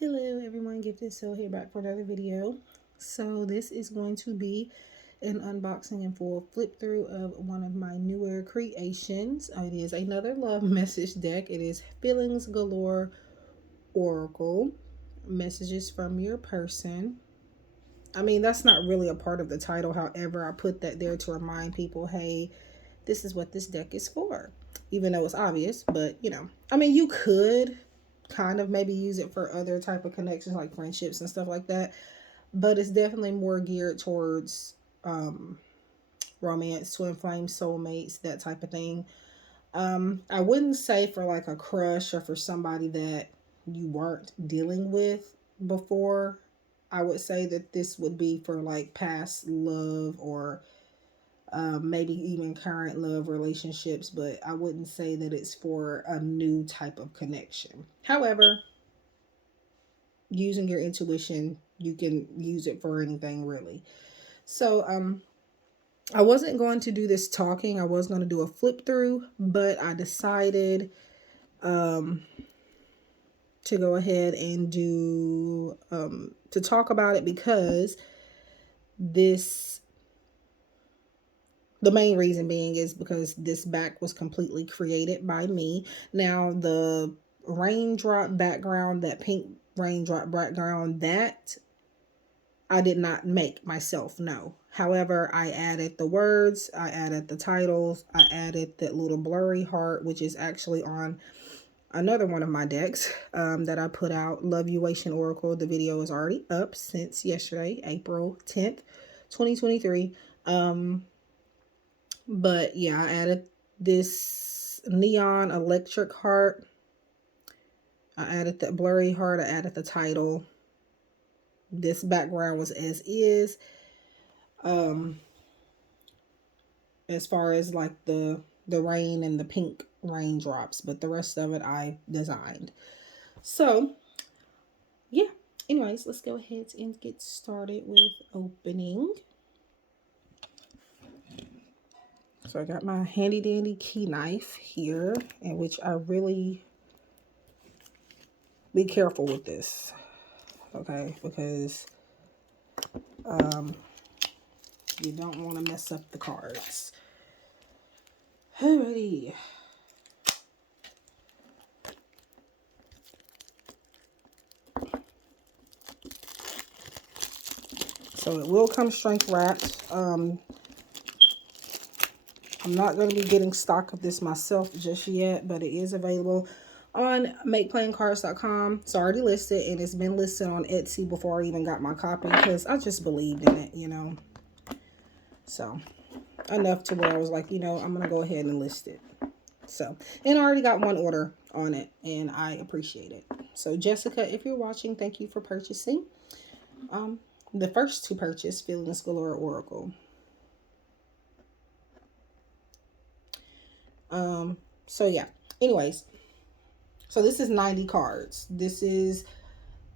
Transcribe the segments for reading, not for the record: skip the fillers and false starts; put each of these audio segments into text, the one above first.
Hello everyone, GiftedSoul here back for another video. So this is going to be an unboxing and full flip through of one of my newer creations. It is another love message deck. It is Feelings Galore Oracle, messages from your person. I mean, that's not really a part of the title. However, I put that there to remind people, hey, this is what this deck is for. Even though it's obvious, but I mean, you could kind of maybe use it for other type of connections like friendships and stuff like that, but it's definitely more geared towards romance, twin flame, soulmates, that type of thing. I wouldn't say for like a crush or for somebody that you weren't dealing with before. I would say that this would be for like past love or maybe even current love relationships, but I wouldn't say that it's for a new type of connection. However, using your intuition, you can use it for anything really. So, I wasn't going to do this talking. I was going to do a flip through, but I decided to go ahead and do to talk about it because this the main reason being is because this back was completely created by me. Now the raindrop background, that pink raindrop background, that I did not make myself, no. However, I added the words, I added the titles, I added that little blurry heart, which is actually on another one of my decks that I put out, Love-uation Oracle. The video is already up since yesterday, April 10th, 2023. But yeah, I added this neon electric heart. I added that blurry heart. I added the title. This background was as is. As far as like the rain and the pink raindrops, but the rest of it I designed. So yeah, anyways, let's go ahead and get started with opening. So I got my handy dandy key knife here, in which I really be careful with this, okay, because you don't want to mess up the cards. Alrighty. So it will come strength wrapped. I'm not going to be getting stock of this myself just yet, but it is available on makeplayingcards.com. It's already listed, and it's been listed on Etsy before I even got my copy because I just believed in it, So enough to where I was like, I'm going to go ahead and list it. So, and I already got one order on it, and I appreciate it. So Jessica, if you're watching, thank you for purchasing. The first to purchase, Feelings Galore Oracle. So yeah, anyways, so this is 90 cards. This is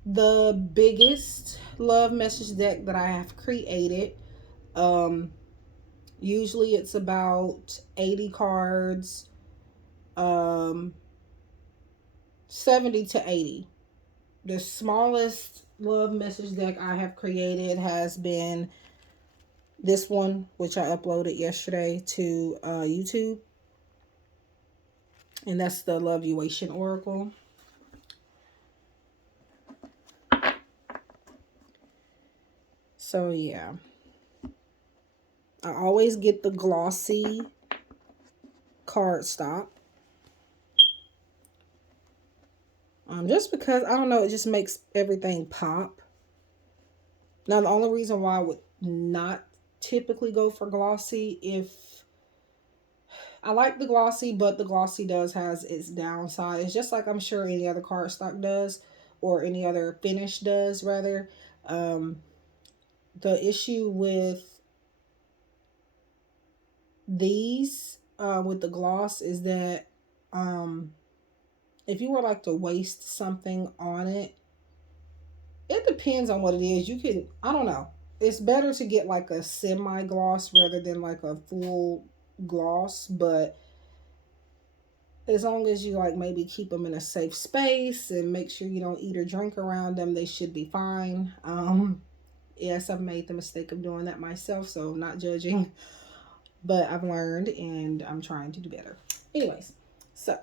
the biggest love message deck that I have created. Usually it's about 80 cards, 70 to 80. The smallest love message deck I have created has been this one, which I uploaded yesterday to YouTube. And that's the Love-uation Oracle. So yeah, I always get the glossy cardstock. Just because, I don't know, it just makes everything pop. Now, the only reason why I would not typically go for glossy, if I like the glossy, but the glossy has its downside. It's just like I'm sure any other cardstock does, or any other finish does, rather. The issue with these, with the gloss, is that if you were like to waste something on it, it depends on what it is. You can, I don't know. It's better to get like a semi-gloss rather than like a full gloss, but as long as you like maybe keep them in a safe space and make sure you don't eat or drink around them, they should be fine. Yes, I've made the mistake of doing that myself, so I'm not judging, but I've learned and I'm trying to do better. Anyways, so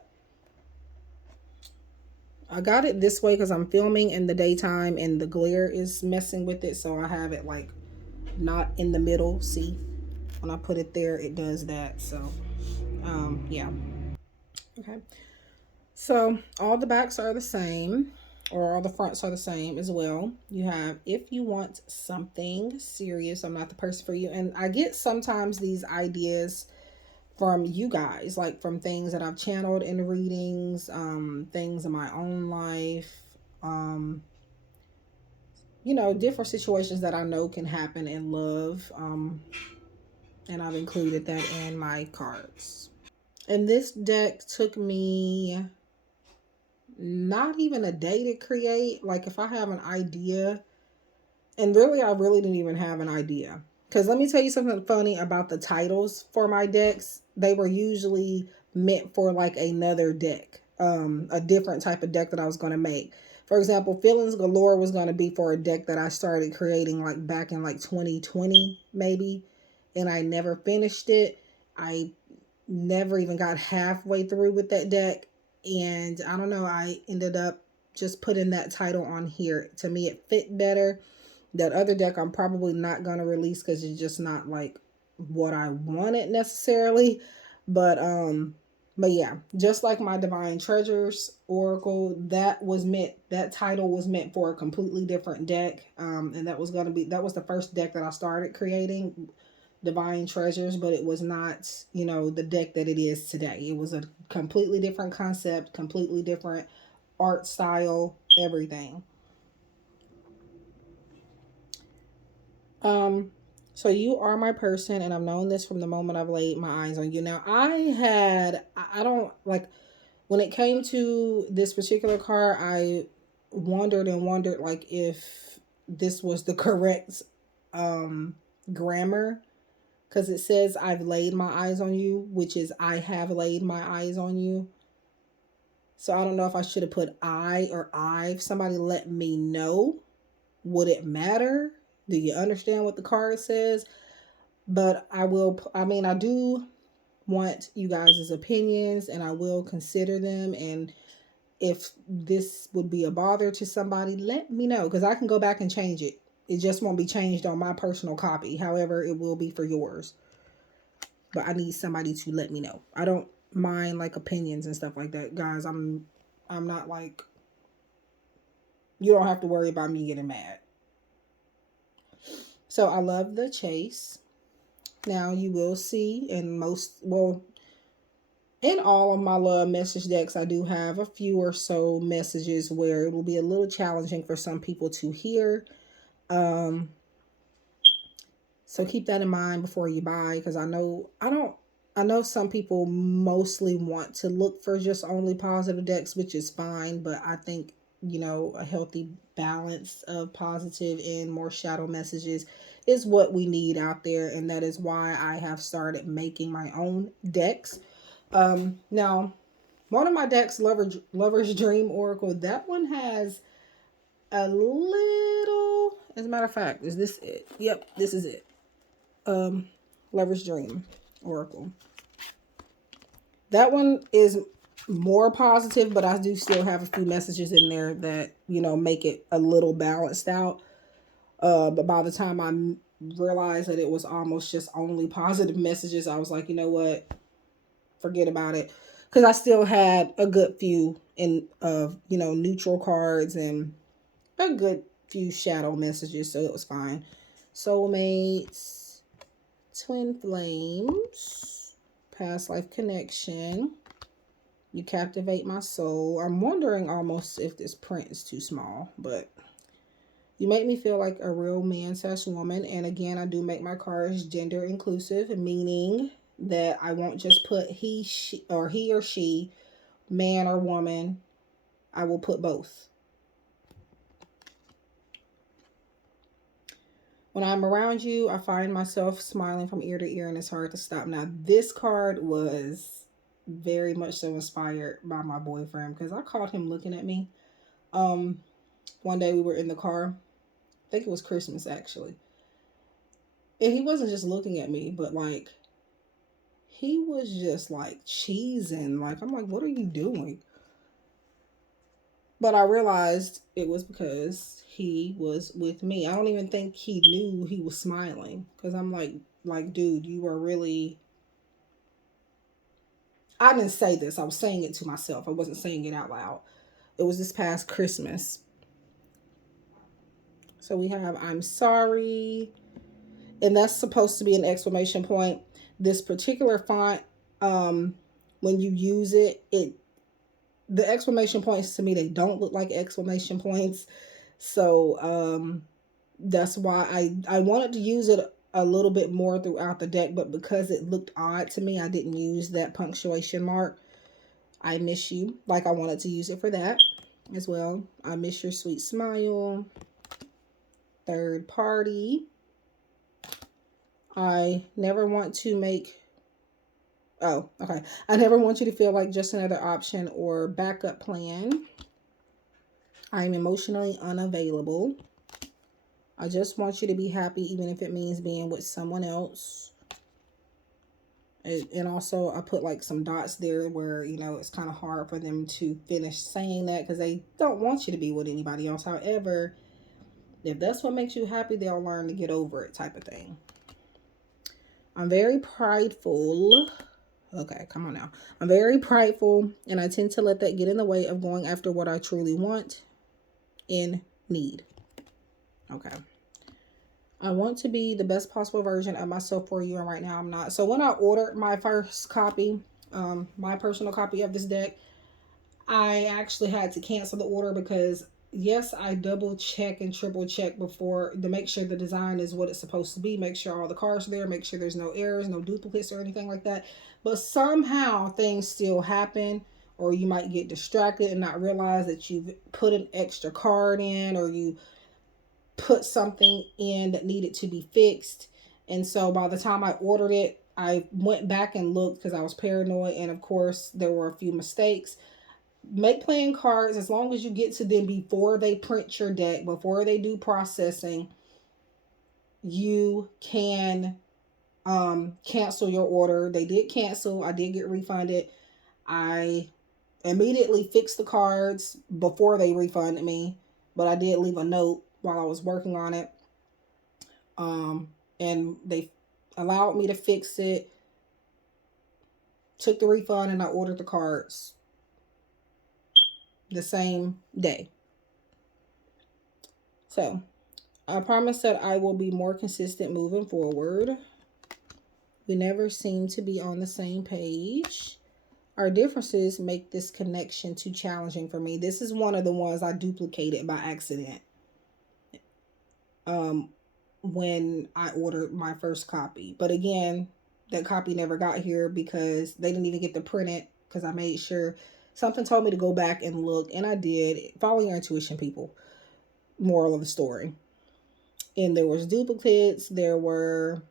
I got it this way because I'm filming in the daytime and the glare is messing with it, so I have it like not in the middle. See, when I put it there, it does that. So yeah. Okay, so all the backs are the same, or all the fronts are the same as well. You have, if you want something serious, I'm not the person for you. And I get sometimes these ideas from you guys, like from things that I've channeled in readings, things in my own life, you know, different situations that I know can happen in love. And I've included that in my cards. And this deck took me not even a day to create. Like if I have an idea, and really I really didn't even have an idea. Because let me tell you something funny about the titles for my decks. They were usually meant for like another deck, a different type of deck that I was going to make. For example, Feelings Galore was going to be for a deck that I started creating like back in like 2020 maybe, and I never finished it. I never even got halfway through with that deck, and I don't know, I ended up just putting that title on here. To me it fit better. That other deck I'm probably not going to release because it's just not like what I wanted necessarily. But yeah, just like my Divine Treasures Oracle, that title was meant for a completely different deck. And that was the first deck that I started creating, Divine Treasures, but it was not, you know, the deck that it is today. It was a completely different concept, completely different art style, everything. So you are my person, and I've known this from the moment I've laid my eyes on you. Now, I don't like, when it came to this particular card, I wondered and wondered like if this was the correct grammar, because it says I've laid my eyes on you, which is I have laid my eyes on you. So I don't know if I should have put I or I've. Somebody let me know. Would it matter? Do you understand what the card says? But I mean, I do want you guys' opinions and I will consider them. And if this would be a bother to somebody, let me know, because I can go back and change it. It just won't be changed on my personal copy. However, it will be for yours. But I need somebody to let me know. I don't mind like opinions and stuff like that. Guys, I'm not like, you don't have to worry about me getting mad. So I love the chase. Now you will see in in all of my love message decks, I do have a few or so messages where it will be a little challenging for some people to hear. So keep that in mind before you buy, because I know some people mostly want to look for just only positive decks, which is fine, but I think, you know, a healthy balance of positive and more shadow messages is what we need out there, and that is why I have started making my own decks. Now, one of my decks, Lover's Dream Oracle, that one has a little, as a matter of fact, is this it? Yep, this is it. Lover's Dream Oracle. That one is more positive, but I do still have a few messages in there that, you know, make it a little balanced out. But by the time I realized that it was almost just only positive messages, I was like, you know what, forget about it, because I still had a good few in you know, neutral cards and a good few shadow messages, so it was fine. Soulmates, twin flames, past life connection, you captivate my soul. I'm wondering almost if this print is too small, but you make me feel like a real man/woman. And again, I do make my cards gender inclusive, meaning that I won't just put he, she, or he or she, man or woman. I will put both. When I'm around you, I find myself smiling from ear to ear, and it's hard to stop. Now, this card was very much so inspired by my boyfriend, because I caught him looking at me. One day we were in the car. I think it was Christmas actually. And he wasn't just looking at me, but like he was just like cheesing. Like, I'm like, what are you doing? But I realized it was because he was with me. I don't even think he knew he was smiling. Because I'm like, dude, you are really. I didn't say this. I was saying it to myself. I wasn't saying it out loud. It was this past Christmas. So we have I'm sorry. And that's supposed to be an exclamation point. This particular font, um, when you use it, the exclamation points to me, they don't look like exclamation points. So that's why I wanted to use it a little bit more throughout the deck, but because it looked odd to me, I didn't use that punctuation mark. I miss you. Like, I wanted to use it for that as well. I miss your sweet smile. Third party. I never want to make. Oh, okay. I never want you to feel like just another option or backup plan. I am emotionally unavailable. I just want you to be happy, even if it means being with someone else. And also, I put like some dots there where, you know, it's kind of hard for them to finish saying that because they don't want you to be with anybody else. However, if that's what makes you happy, they'll learn to get over it, type of thing. I'm very prideful. Okay, come on now. I'm very prideful, and I tend to let that get in the way of going after what I truly want and need. Okay. I want to be the best possible version of myself for you, and right now I'm not. So when I ordered my first copy, my personal copy of this deck, I actually had to cancel the order because yes, I double check and triple check before to make sure the design is what it's supposed to be, make sure all the cards are there, make sure there's no errors, no duplicates or anything like that. But somehow things still happen, or you might get distracted and not realize that you've put an extra card in, or you put something in that needed to be fixed. And so by the time I ordered it, I went back and looked because I was paranoid, and of course there were a few mistakes. Make playing cards, as long as you get to them before they print your deck, before they do processing, you can cancel your order. They did cancel. I did get refunded. I immediately fixed the cards before they refunded me, but I did leave a note while I was working on it. And they allowed me to fix it, took the refund, and I ordered the cards the same day. So I promise that I will be more consistent moving forward. We never seem to be on the same page. Our differences make this connection too challenging for me. This is one of the ones I duplicated by accident. When I ordered my first copy. But again, that copy never got here because they didn't even get to print it, because I made sure. Something told me to go back and look, and I did. Follow your intuition, people. Moral of the story. And there was duplicates. There were,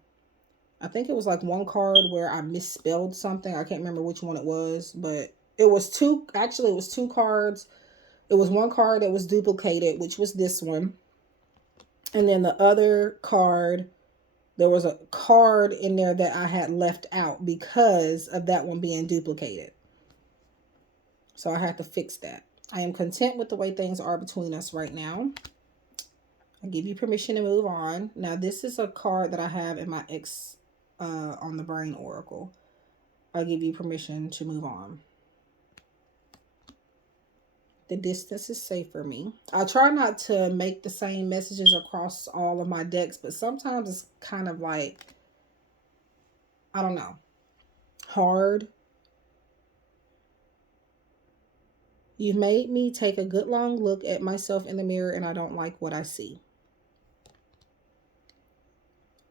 I think it was like one card where I misspelled something. I can't remember which one it was, but it was two. Actually, it was two cards. It was one card that was duplicated, which was this one. And then the other card, there was a card in there that I had left out because of that one being duplicated. So I had to fix that. I am content with the way things are between us right now. I give you permission to move on. Now, this is a card that I have in my X on the Brain Oracle. I give you permission to move on. The distance is safe for me. I try not to make the same messages across all of my decks, but sometimes it's kind of like, I don't know, hard. You've made me take a good long look at myself in the mirror, and I don't like what I see.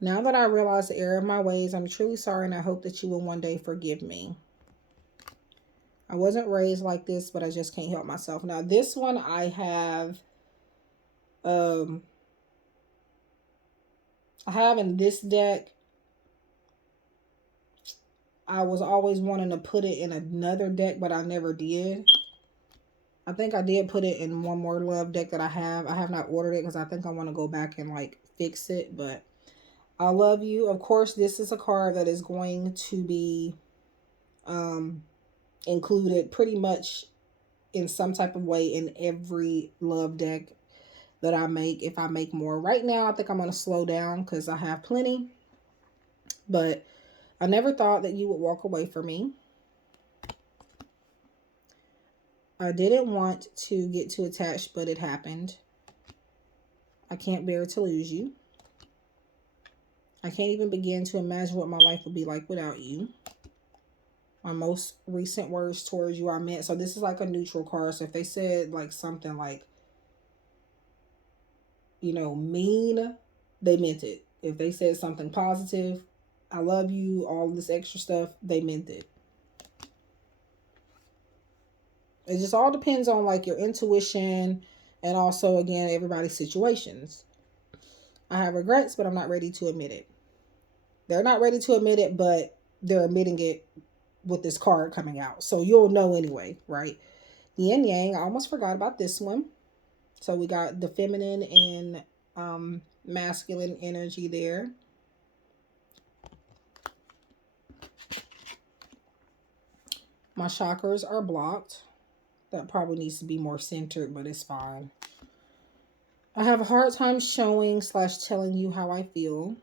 Now that I realize the error of my ways, I'm truly sorry, and I hope that you will one day forgive me. I wasn't raised like this, but I just can't help myself. Now, this one I have in this deck. I was always wanting to put it in another deck, but I never did. I think I did put it in one more love deck that I have. I have not ordered it because I think I want to go back and like fix it. But I love you. Of course, this is a card that is going to be included pretty much in some type of way in every love deck that I make, if I make more. Right now, I think I'm going to slow down because I have plenty. But I never thought that you would walk away from me. I didn't want to get too attached, but it happened. I can't bear to lose you. I can't even begin to imagine what my life would be like without you. My most recent words towards you are meant. So this is like a neutral card. So if they said like something like, you know, mean, they meant it. If they said something positive, I love you, all this extra stuff, they meant it. It just all depends on like your intuition and also, again, everybody's situations. I have regrets, but I'm not ready to admit it. They're not ready to admit it, but they're admitting it with this card coming out. So you'll know anyway, right? Yin Yang, I almost forgot about this one. So we got the feminine and masculine energy there. My chakras are blocked. That probably needs to be more centered, but it's fine. I have a hard time showing / telling you how I feel.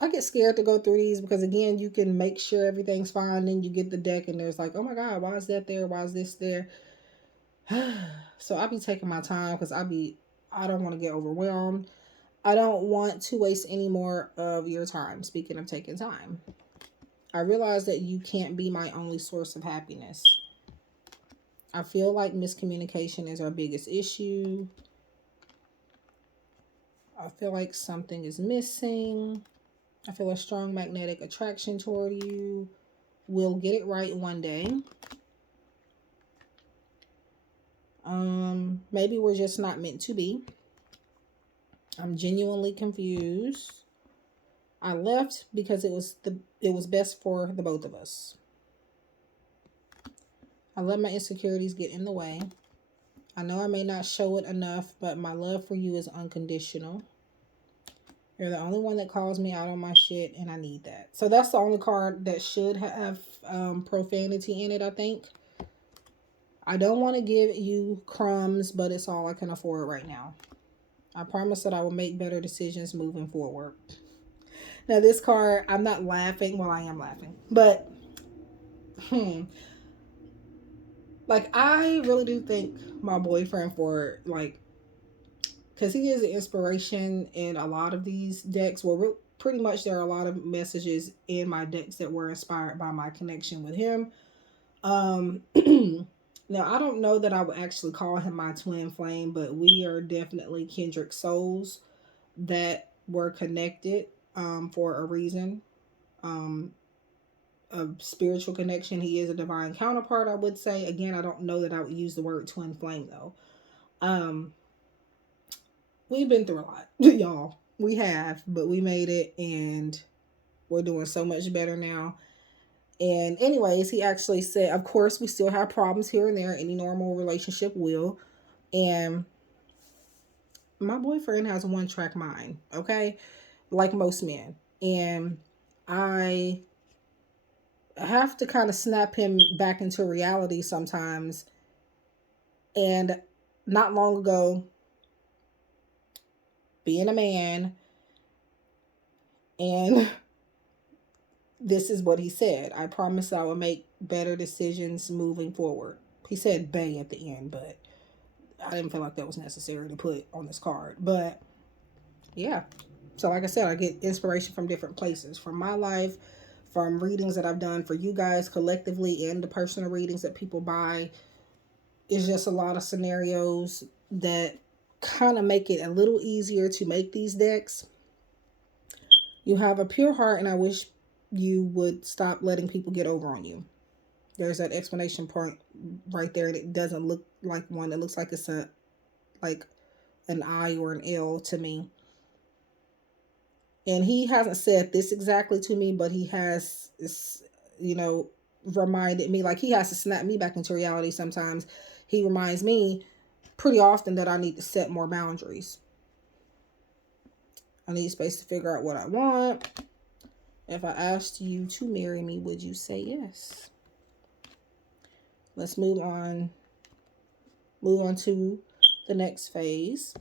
I get scared to go through these because, again, you can make sure everything's fine. Then you get the deck and there's like, oh my God, why is that there? Why is this there? So I be taking my time because I don't want to get overwhelmed. I don't want to waste any more of your time. Speaking of taking time, I realize that you can't be my only source of happiness. I feel like miscommunication is our biggest issue. I feel like something is missing. I feel a strong magnetic attraction toward you. We'll get it right one day. Maybe we're just not meant to be. I'm genuinely confused. I left because it was best for the both of us. I let my insecurities get in the way. I know I may not show it enough, but my love for you is unconditional. You're the only one that calls me out on my shit, and I need that. So that's the only card that should have profanity in it, I think. I don't want to give you crumbs, but it's all I can afford right now. I promise that I will make better decisions moving forward. Now, this card, I'm not laughing. Well, I am laughing. But, like, I really do thank my boyfriend for, like, because he is an inspiration in a lot of these decks. Well, pretty much there are a lot of messages in my decks that were inspired by my connection with him. Now, I don't know that I would actually call him my twin flame, but we are definitely kindred souls that were connected for a reason. A spiritual connection. He is a divine counterpart, I would say. Again, I don't know that I would use the word twin flame, though. We've been through a lot, y'all. We have, but we made it, and we're doing so much better now. And anyways, he actually said, of course, we still have problems here and there. Any normal relationship will. And my boyfriend has a one-track mind, okay? Like most men. And I have to kind of snap him back into reality sometimes. And not long ago, being a man, and this is what he said. I promise I will make better decisions moving forward. He said "bay" at the end, but I didn't feel like that was necessary to put on this card. But yeah. So like I said, I get inspiration from different places. From my life, from readings that I've done for you guys collectively, and the personal readings that people buy. It's just a lot of scenarios that kind of make it a little easier to make these decks. You have a pure heart, and I wish you would stop letting people get over on you. There's that explanation point right there, and it doesn't look like one. It looks like it's like an I or an L to me. And he hasn't said this exactly to me, but he has, you know, reminded me, like he has to snap me back into reality sometimes. He reminds me pretty often that I need to set more boundaries. I need space to figure out what I want. If I asked you to marry me, would you say yes? Let's move on. Move on to the next phase.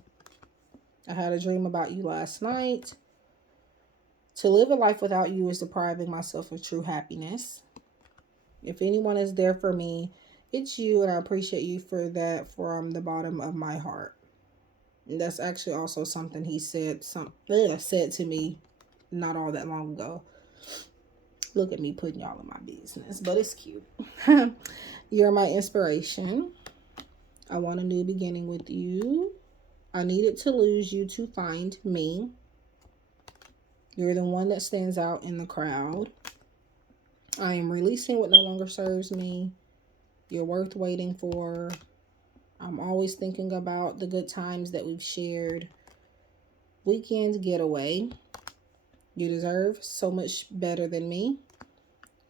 I had a dream about you last night. To live a life without you is depriving myself of true happiness. If anyone is there for me, it's you, and I appreciate you for that from the bottom of my heart. And that's actually also something he said to me not all that long ago. Look at me putting y'all in my business, but it's cute. You're my inspiration. I want a new beginning with you. I needed to lose you to find me. You're the one that stands out in the crowd. I am releasing what no longer serves me. You're worth waiting for. I'm always thinking about the good times that we've shared. Weekend getaway. You deserve so much better than me.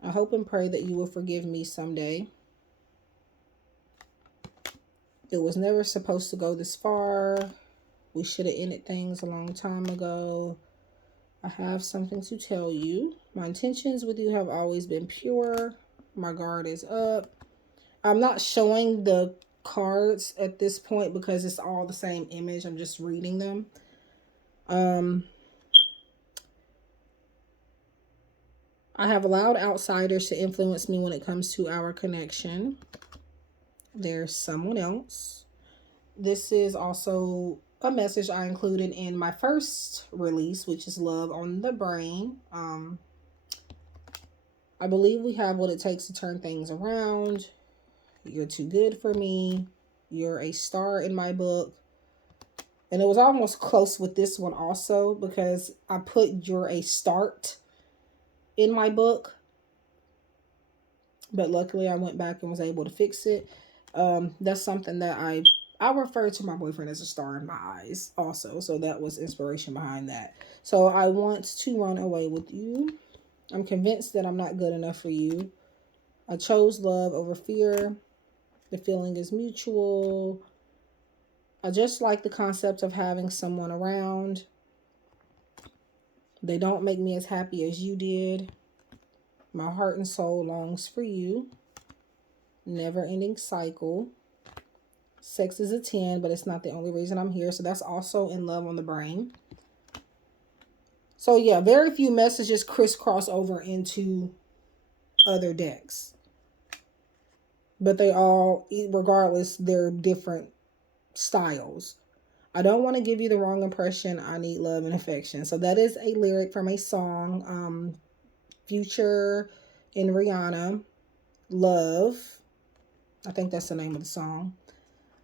I hope and pray that you will forgive me someday. It was never supposed to go this far. We should have ended things a long time ago. I have something to tell you. My intentions with you have always been pure. My guard is up. I'm not showing the cards at this point because it's all the same image. I'm just reading them. I have allowed outsiders to influence me when it comes to our connection. There's someone else. This is also a message I included in my first release, which is Love on the Brain. I believe we have what it takes to turn things around. You're too good for me. You're a star in my book. And it was almost close with this one also because I put you're a start in my book. But luckily I went back and was able to fix it. That's something that I refer to my boyfriend as a star in my eyes also. So that was inspiration behind that. So I want to run away with you. I'm convinced that I'm not good enough for you. I chose love over fear. The feeling is mutual. I just like the concept of having someone around. They don't make me as happy as you did. My heart and soul longs for you. Never-ending cycle. Sex is a 10, but it's not the only reason I'm here. So that's also in Love on the Brain. So yeah, very few messages crisscross over into other decks. But they all, regardless, they're different styles. I don't want to give you the wrong impression. I need love and affection. So that is a lyric from a song. Future and Rihanna. Love. I think that's the name of the song.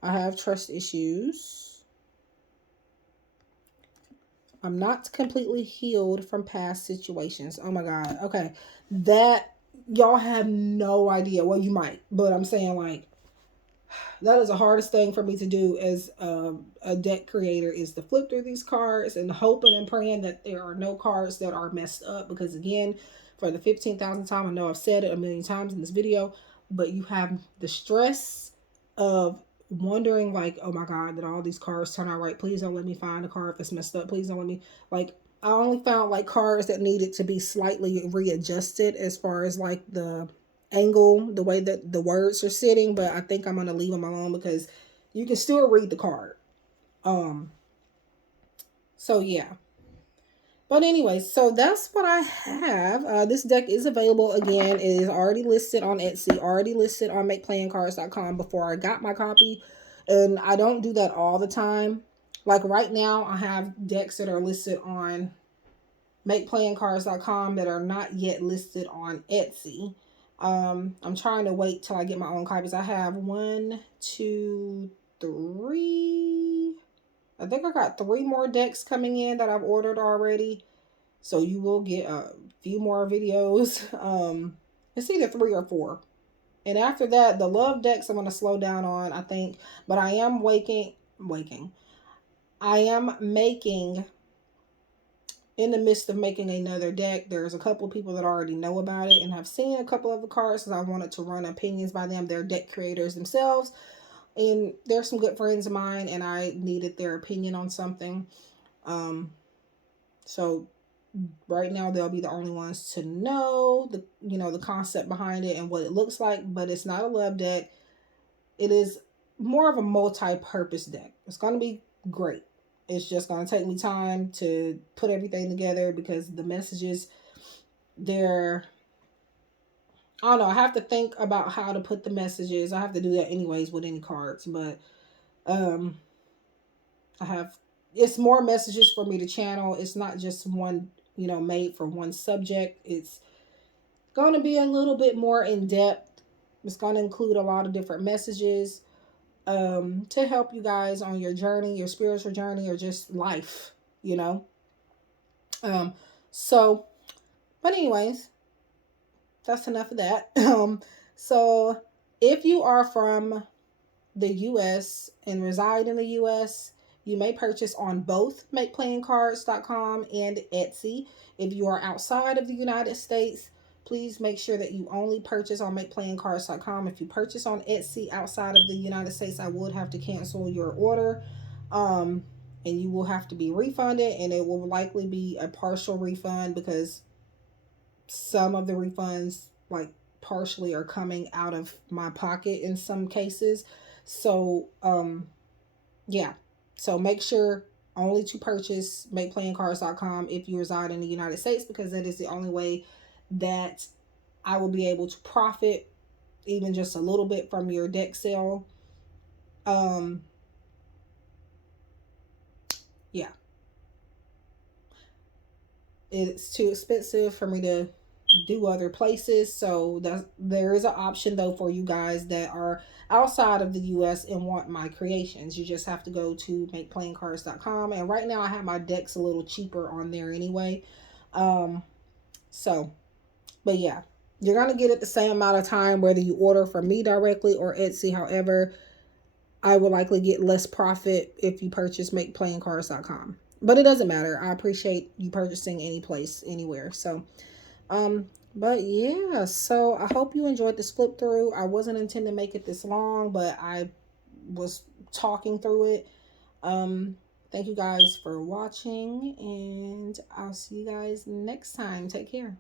I have trust issues. I'm not completely healed from past situations. Oh my God. Okay. That, y'all have no idea. Well, you might. But I'm saying, like, that is the hardest thing for me to do as a deck creator, is to flip through these cards and hoping and praying that there are no cards that are messed up. Because again, for the 15,000th time, I know I've said it a million times in this video, but you have the stress of wondering, like, oh my God, did all these cards turn out right? Please don't let me find a card that's messed up. Please don't let me, like, I only found like cards that needed to be slightly readjusted as far as like the angle, the way that the words are sitting, but I think I'm going to leave them alone because you can still read the card. So yeah. But anyway, so that's what I have. This deck is available again. It is already listed on Etsy, already listed on makeplayingcards.com before I got my copy. And I don't do that all the time. Like right now, I have decks that are listed on makeplayingcards.com that are not yet listed on Etsy. I'm trying to wait till I get my own copies. I have 1, 2, 3. I think I got 3 more decks coming in that I've ordered already. So you will get a few more videos. It's either 3 or 4. And after that, the love decks I'm going to slow down on, I think. But I am I am making in the midst of making another deck. There's a couple of people that already know about it and have seen a couple of the cards because I wanted to run opinions by them. They're deck creators themselves, and they're some good friends of mine, and I needed their opinion on something. So right now they'll be the only ones to know the concept behind it and what it looks like. But it's not a love deck. It is more of a multi-purpose deck. It's going to be great. It's just going to take me time to put everything together because the messages, they're, I don't know, I have to think about how to put the messages. I have to do that anyways with any cards, but um I have, it's more messages for me to channel. It's not just one, made for one subject. It's going to be a little bit more in depth. It's going to include a lot of different messages to help you guys on your journey, your spiritual journey, or just life, you know. Um, so, but anyways, that's enough of that. So if you are from the US and reside in the US, you may purchase on both MakePlayingCards.com and Etsy. If you are outside of the United States, please make sure that you only purchase on MakePlayingCards.com. If you purchase on Etsy outside of the United States, I would have to cancel your order. And you will have to be refunded, and it will likely be a partial refund because some of the refunds, like, partially are coming out of my pocket in some cases. So yeah, so make sure only to purchase MakePlayingCards.com if you reside in the United States, because that is the only way that I will be able to profit even just a little bit from your deck sale. Yeah, it's too expensive for me to do other places. So there is an option though for you guys that are outside of the US and want my creations. You just have to go to MakePlayingCards.com, and right now I have my decks a little cheaper on there anyway. So but yeah, you're gonna get it the same amount of time whether you order from me directly or Etsy. However, I will likely get less profit if you purchase MakePlayingCards.com, but it doesn't matter. I appreciate you purchasing any place, anywhere. So but yeah, so I hope you enjoyed this flip through. I wasn't intending to make it this long, but I was talking through it. Thank you guys for watching, and I'll see you guys next time. Take care.